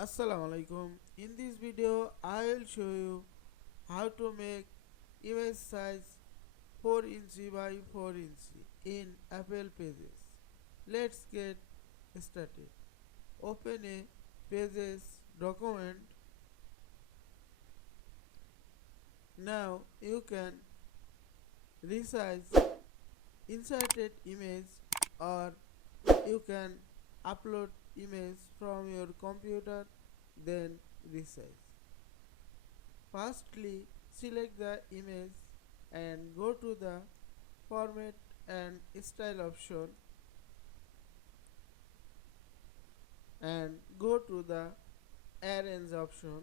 Assalamu Walaikum. In this video, I will show you how to make image size 4 inch by 4 inch in Apple Pages. Let's get started. Open a Pages document. Now you can resize inserted image, or you can upload image from your computer, then resize. Firstly, select the image and go to the format and style option and go to the arrange option.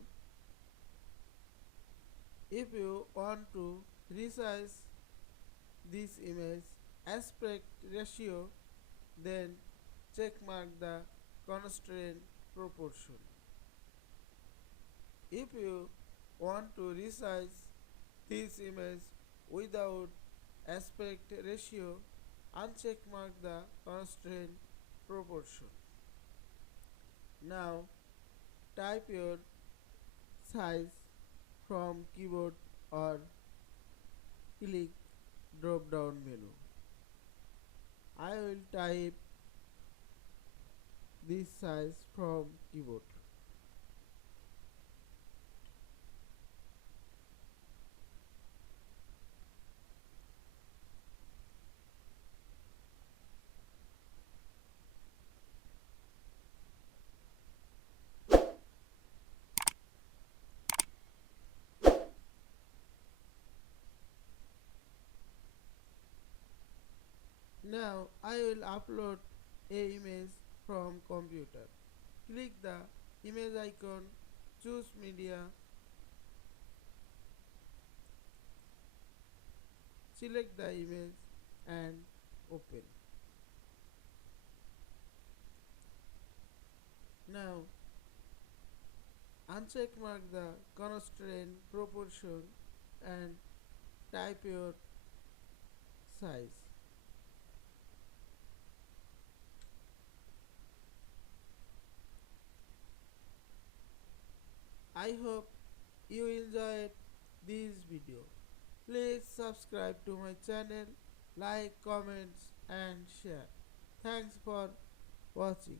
If you want to resize this image aspect ratio, then check mark the constraint proportion. If you want to resize this image without aspect ratio, uncheck mark the constraint proportion. Now type your size from keyboard or click drop down menu. I will type this size from keyboard. Now I will upload a image from computer. Click the image icon, choose media, select the image and open. Now uncheck mark the constraint proportion and type your size. I hope you enjoyed this video. Please subscribe to my channel, like, comments and share. Thanks for watching.